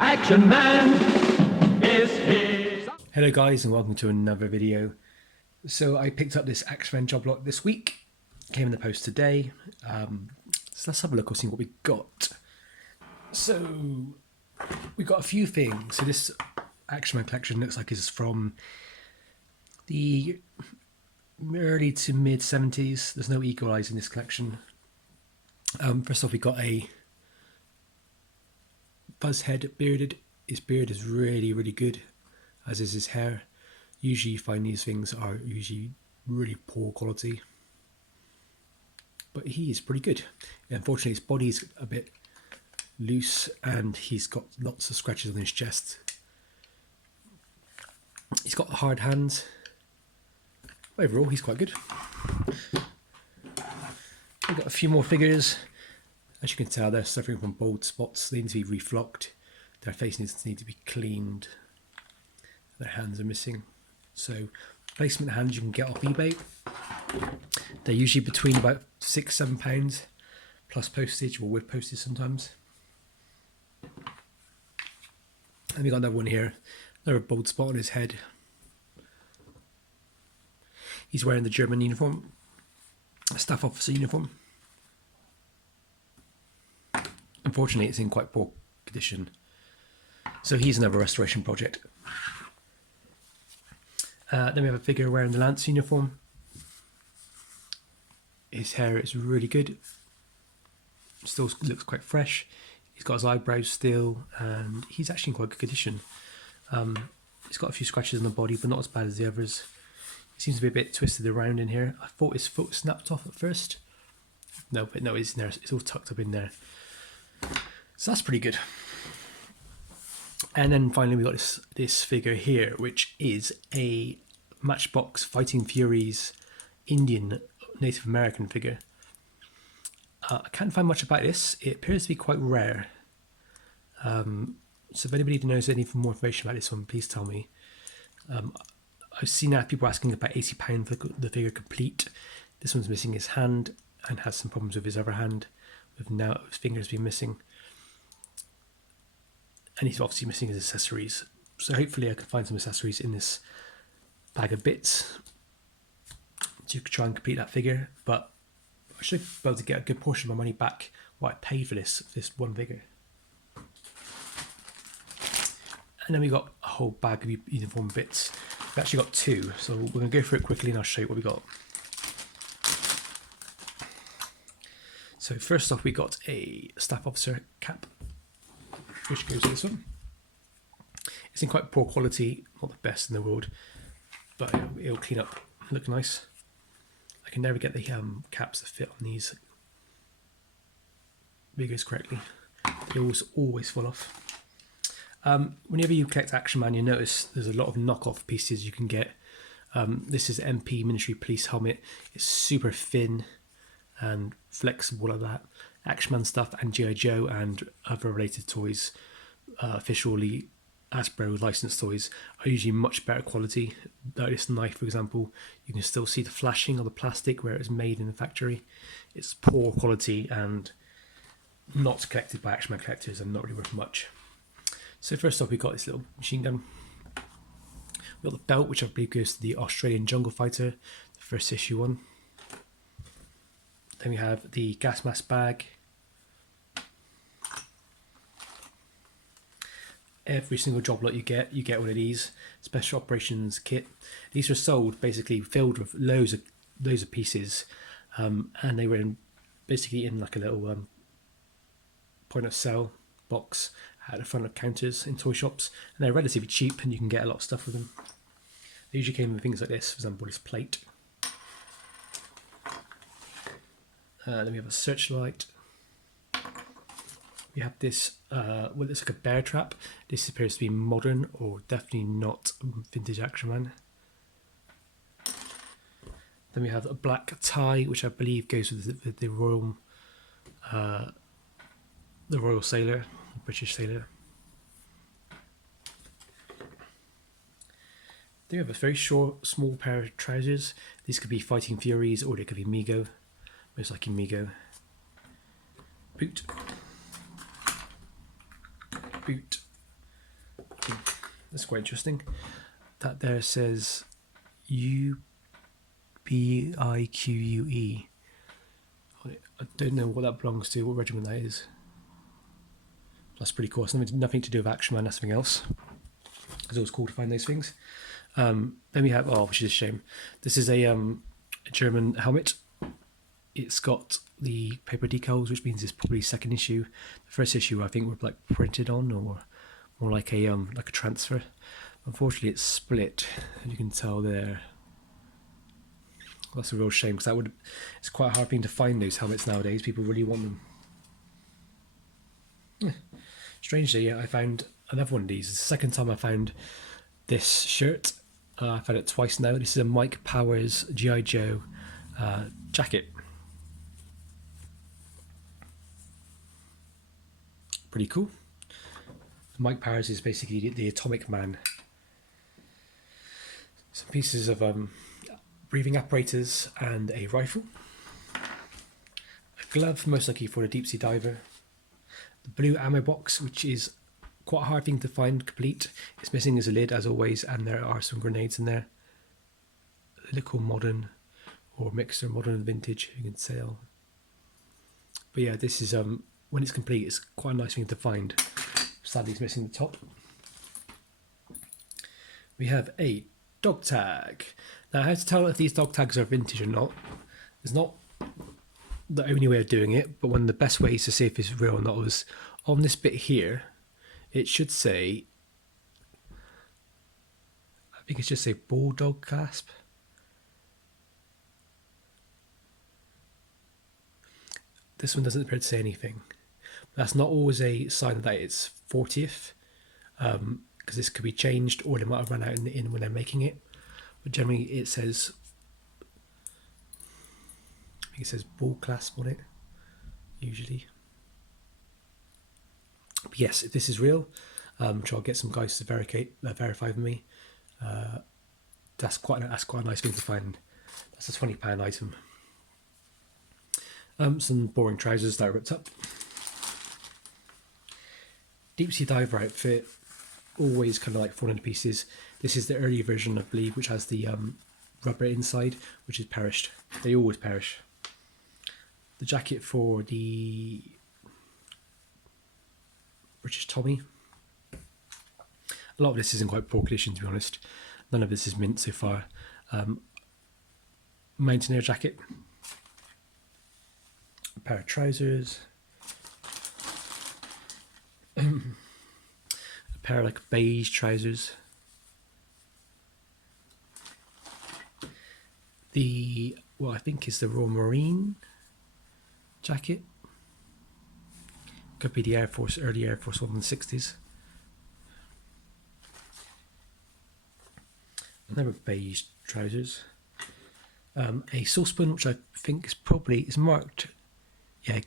Action Man is here. Hello guys and welcome to another video. So I picked up this Action Man job lot this week, came in the post today, so let's have a look and see what we got. So we got a few things. So this Action Man collection looks like it's from the early to mid 70s. There's no eagle eyes in this collection. First off, we got a Buzzhead bearded. His beard is really good, as is his hair. Usually you find these things are usually really poor quality, but he is pretty good. Unfortunately his body's a bit loose and he's got lots of scratches on his chest. He's got hard hands. Overall he's quite good. We've got a few more figures. As you can tell, they're suffering from bald spots. They need to be reflocked. Their face needs to be cleaned. Their hands are missing. So replacement hands you can get off eBay. They're usually between about £6-7 plus postage, or with postage sometimes. And we got another one here. Another bald spot on his head. He's wearing the German uniform, a staff officer uniform. Unfortunately, it's in quite poor condition. So he's another restoration project. Then we have a figure wearing the Lance uniform. His hair is really good. Still looks quite fresh. He's got his eyebrows still, and he's actually in quite good condition. He's got a few scratches on the body, but not as bad as the others. He seems to be a bit twisted around in here. I thought his foot snapped off at first. No, but no, it's in there. It's all tucked up in there. So that's pretty good. And then finally we got this figure here, which is a Matchbox Fighting Furies Indian Native American figure. I can't find much about this. It appears to be quite rare. So if anybody knows any more information about this one, please tell me. I've seen now people asking about £80 for the figure complete. This one's missing his hand and has some problems with his other hand, with now his fingers being missing. And he's obviously missing his accessories. So hopefully I can find some accessories in this bag of bits to try and complete that figure. But I should be able to get a good portion of my money back what I paid for this one figure. And then we got a whole bag of uniform bits. We actually got two, so we're going to go through it quickly and I'll show you what we got. So first off, we got a staff officer cap, which goes with this one. It's in quite poor quality, not the best in the world, but it'll clean up, look nice. I can never get the caps to fit on these figures correctly. They always fall off. Whenever you collect Action Man, you notice there's a lot of knockoff pieces you can get. This is MP Military Police helmet. It's super thin and flexible like that. Action Man stuff and G.I. Joe and other related toys, officially Hasbro licensed toys, are usually much better quality. Like this knife, for example, you can still see the flashing of the plastic where it was made in the factory. It's poor quality and not collected by Action Man collectors and not really worth much. So first off, we got this little machine gun. We got the belt, which I believe goes to the Australian Jungle Fighter, the first issue one. Then we have the gas mask bag. Every single job lot you get one of these special operations kit. These were sold basically filled with loads of pieces, and they were basically in like a little point of sale box at the front of counters in toy shops, and they're relatively cheap and you can get a lot of stuff with them. They usually came with things like this, for example this plate. Then we have a searchlight. We have this, well, it's like a bear trap. This appears to be modern, or definitely not vintage Action Man. Then we have a black tie, which I believe goes with the royal sailor, the British sailor. Then we have a very short, small pair of trousers. These could be Fighting Furies, or they could be Mego. Most likely Mego. Boot. That's quite interesting. That there says UBIQUE. I don't know what that belongs to, what regiment that is. That's pretty cool. It's nothing to do with Action Man, that's something else. It's always cool to find those things. Then we have, which is a shame. This is a German helmet. It's got the paper decals, which means it's probably second issue. The first issue, I think, were like printed on, or more like a transfer. Unfortunately, it's split, as you can tell there. That's a real shame, because it's quite a hard thing to find those helmets nowadays. People really want them. Strangely, I found another one of these. It's the second time I found this shirt. I found it twice now. This is a Mike Powers G.I. Joe jacket. Pretty cool. Mike Powers is basically the Atomic Man. Some pieces of breathing apparatus and a rifle. A glove, most likely for a deep sea diver. The blue ammo box, which is quite a hard thing to find complete. It's missing as a lid, as always, and there are some grenades in there. They look cool, modern, or mixed, or modern and vintage, you can tell. But yeah, this is when it's complete, it's quite a nice thing to find. Sadly, it's missing the top. We have a dog tag. Now, how to tell if these dog tags are vintage or not? It's not the only way of doing it, but one of the best ways to see if it's real or not was on this bit here. It should say, I think it should say bulldog clasp. This one doesn't appear to say anything. That's not always a sign that it's 40th, because this could be changed, or they might have run out in when they're making it. But generally, it says, I think it says bull clasp on it, usually. But yes, if this is real, which I'll get some guys to verify for me. That's quite a nice thing to find. That's a £20 item. Some boring trousers that are ripped up. Deep sea diver outfit, always kind of like falling to pieces. This is the early version, I believe, which has the rubber inside, which is perished. They always perish. The jacket for the British Tommy. A lot of this is in quite poor condition, to be honest. None of this is mint so far. Mountaineer jacket. A pair of trousers. A pair of like beige trousers. What I think is the Royal Marine jacket. Could be the Air Force, early Air Force one in the 60s. Another beige trousers. A saucepan, which I think is marked,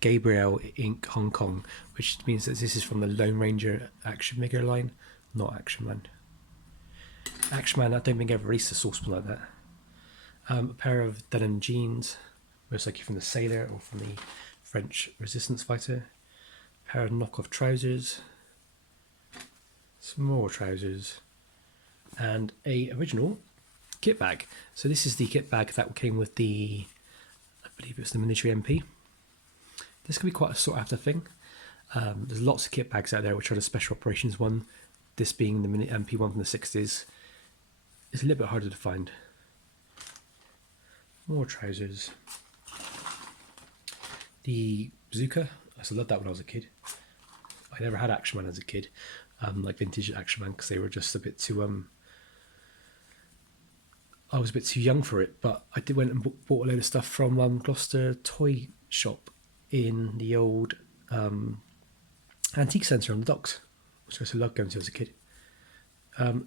Gabriel Inc. Hong Kong, which means that this is from the Lone Ranger action figure line, not Action Man. Action Man, I don't think ever released a saucepan like that. A pair of denim jeans, most likely from the Sailor or from the French resistance fighter. A pair of knockoff trousers. Some more trousers. And a original kit bag. So this is the kit bag that came with the, I believe it's the military MP. This could be quite a sought after thing. There's lots of kit bags out there which are the special operations one. This being the mini MP one from the 60s. It's a little bit harder to find. More trousers. The bazooka. I used to love that when I was a kid. I never had Action Man as a kid, like vintage Action Man, because they were just a bit too. I was a bit too young for it, but I did went and bought a load of stuff from Gloucester Toy Shop in the old antique centre on the docks, which I used to love going to as a kid.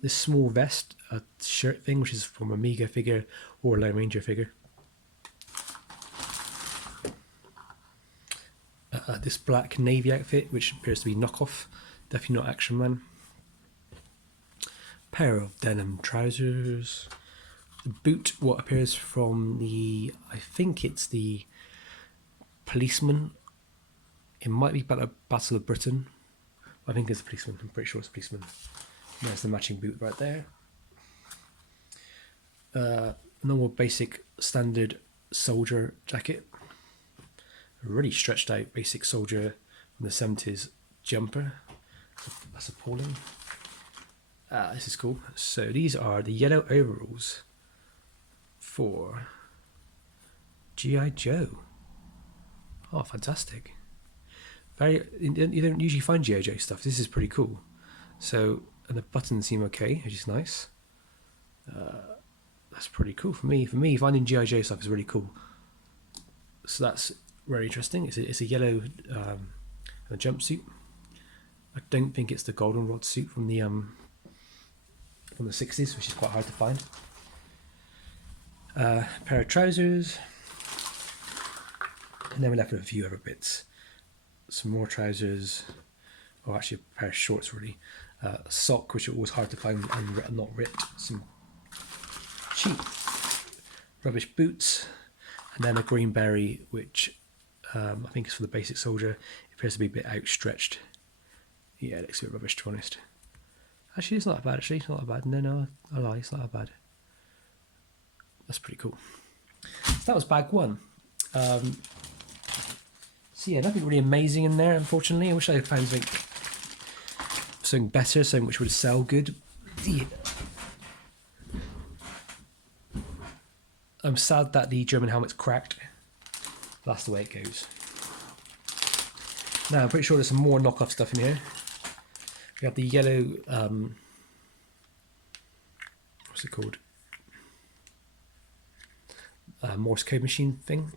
This small vest, a shirt thing, which is from a Amiga figure or a Lone Ranger figure. This black navy outfit, which appears to be knockoff, definitely not Action Man. Pair of denim trousers. The boot, what appears from the, I think it's the policeman. It might be about a Battle of Britain. I think it's a policeman. I'm pretty sure it's a policeman. There's the matching boot right there. Normal basic standard soldier jacket. A really stretched out basic soldier from the 70s jumper. That's appalling. This is cool. So these are the yellow overalls for G.I. Joe. Oh, fantastic. You don't usually find G.I. Joe stuff. This is pretty cool. So, and the buttons seem okay, which is nice. That's pretty cool for me. For me, finding G.I. Joe stuff is really cool. So that's very interesting. It's a yellow a jumpsuit. I don't think it's the goldenrod suit from the 60s, which is quite hard to find. Pair of trousers, and then we're left with a few other bits. Some more trousers, or actually a pair of shorts really. A sock, which are always hard to find and not ripped. Some cheap rubbish boots, and then a green berry, which I think is for the basic soldier. It appears to be a bit outstretched. Yeah, it looks a bit rubbish, to be honest. Actually, it's not that bad. Actually, it's not that bad. No, I lie. It's not that bad. That's pretty cool. So that was bag one. So yeah, nothing really amazing in there, unfortunately. I wish I had found something better, something which would sell good. Yeah. I'm sad that the German helmet's cracked. That's the way it goes. Now, I'm pretty sure there's some more knockoff stuff in here. We have the yellow, what's it called? Morse code machine thing.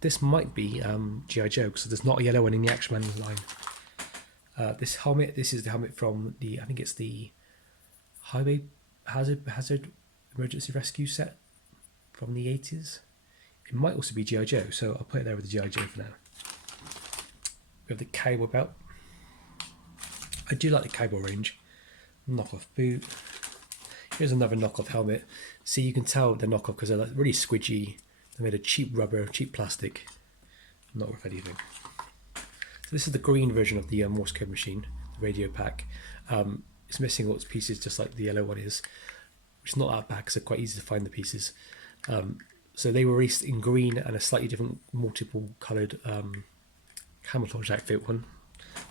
This might be G.I. Joe, because there's not a yellow one in the Action Man line. This helmet, this is the helmet from I think it's the Highway Hazard Emergency Rescue set from the 80s. It might also be G.I. Joe, so I'll put it there with the G.I. Joe for now. We have the cowboy belt. I do like the cowboy range. Knockoff boot. Here's another knockoff helmet. See, you can tell they're knockoff because they're like really squidgy. They're made of cheap rubber, cheap plastic. Not worth anything. So this is the green version of the Morse code machine, the radio pack. It's missing all its pieces, just like the yellow one is, which is not that bad because they're quite easy to find the pieces. So they were released in green and a slightly different, multiple coloured camouflage outfit one.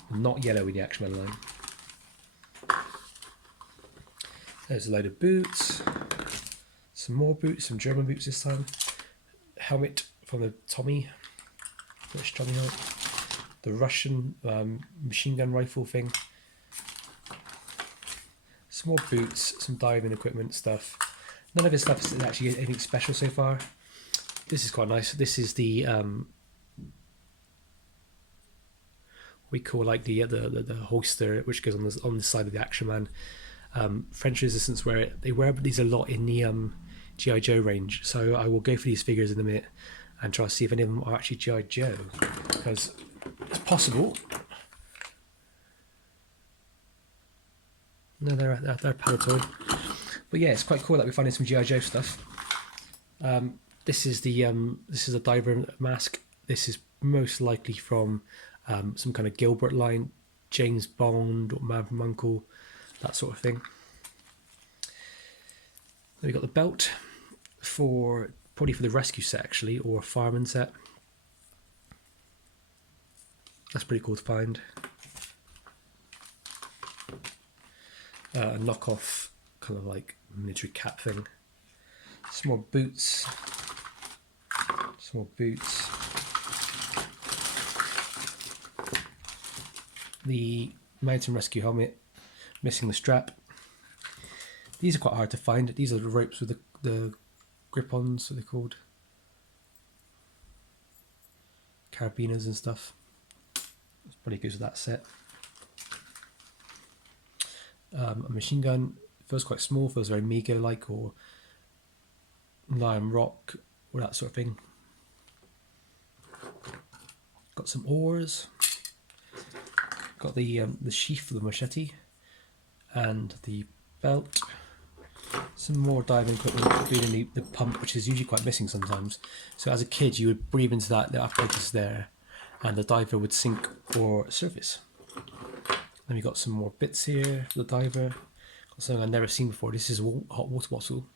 Not yellow in the Action Man line. There's a load of boots. Some more boots, some German boots this time. Helmet from the Tommy. British Tommy helmet. The Russian machine gun rifle thing. Some more boots, some diving equipment stuff. None of this stuff is actually anything special so far. This is quite nice. This is the we call like the holster, which goes on the side of the Action Man. French Resistance they wear these a lot in the G.I. Joe range. So I will go for these figures in a minute and try to see if any of them are actually G.I. Joe, because it's possible. No, they're Palatoid. But yeah, it's quite cool that we're finding some G.I. Joe stuff. This is a diver mask. This is most likely from some kind of Gilbert line, James Bond or Man from U.N.C.L.E., that sort of thing. Then we got the belt probably for the rescue set actually, or a fireman set. That's pretty cool to find. A knockoff kind of like military cap thing. Some more boots. Some more boots. The mountain rescue helmet, missing the strap. These are quite hard to find. These are the ropes with the grip-ons, what they're called. Carabiners and stuff. It's pretty good with that set. A machine gun, feels quite small, feels very Mego-like, or Lion Rock, or that sort of thing. Got some oars. Got the sheath for the machete, and the belt. Some more diving equipment, including the pump, which is usually quite missing sometimes. So as a kid, you would breathe into that, the apparatus there, and the diver would sink or surface. Then we got some more bits here for the diver. something I've never seen before. This is a hot water bottle.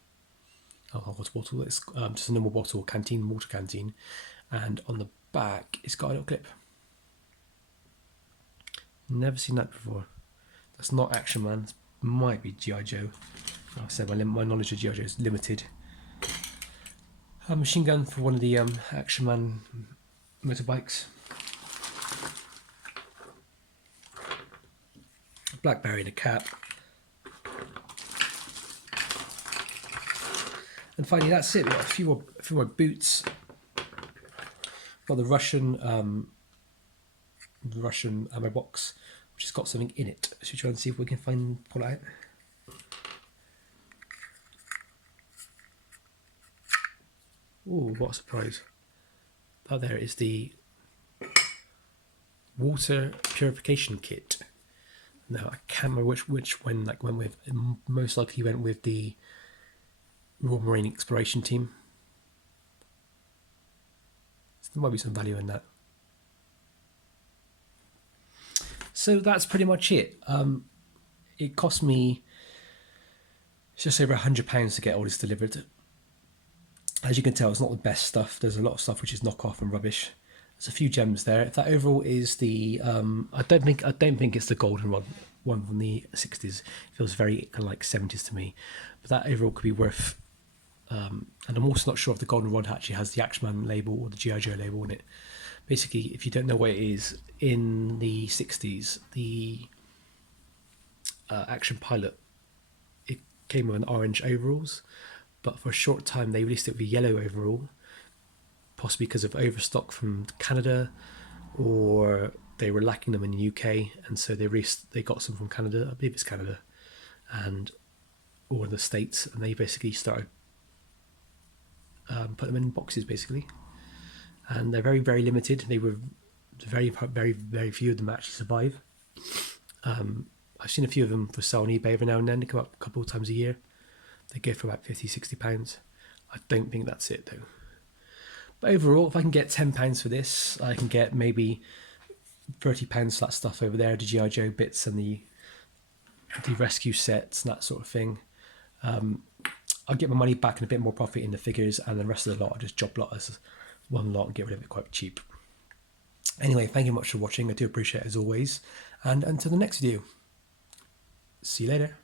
Oh, hot water bottle. It's just a normal bottle, canteen, water canteen, and on the back it's got a little clip. Never seen that before. That's not Action Man. It might be G.I. Joe. Like I said, my knowledge of G.I. Joe is limited. A machine gun for one of the Action Man motorbikes. A Blackberry in a cap. And finally, that's it. We've got a few more boots. Got the Russian ammo box, which has got something in it. Should we try and see if we can pull it out? Oh, what a surprise! Oh, there is the water purification kit. Now I can't remember which one went with. It most likely went with the Royal Marine Exploration Team. So there might be some value in that. So that's pretty much it. It cost me just over £100 to get all this delivered. As you can tell, it's not the best stuff. There's a lot of stuff which is knockoff and rubbish. There's a few gems there. That overall is the I don't think it's the golden one from the 60s. It feels very kind of like 70s to me. But that overall could be worth. And I'm also not sure if the golden rod actually has the Action Man label or the G.I. Joe label on it. Basically, if you don't know what it is, in the 60s, the Action Pilot, it came with an orange overalls, but for a short time they released it with a yellow overall, possibly because of overstock from Canada, or they were lacking them in the UK, and so they got some from Canada, I believe it's Canada, or the States, and they basically started put them in boxes basically, and they're very, very limited. They were very, very, very few of them actually survive. I've seen a few of them for sale on eBay every now and then. They come up a couple of times a year. They go for about £50-60. I don't think that's it though. But overall, if I can get £10 for this, I can get maybe £30 for that stuff over there, the G.I. Joe bits and the rescue sets and that sort of thing. I'll get my money back and a bit more profit in the figures, and the rest of the lot I'll just job lot as one lot and get rid of it quite cheap. Anyway, thank you much for watching. I do appreciate it as always. And until the next video, see you later.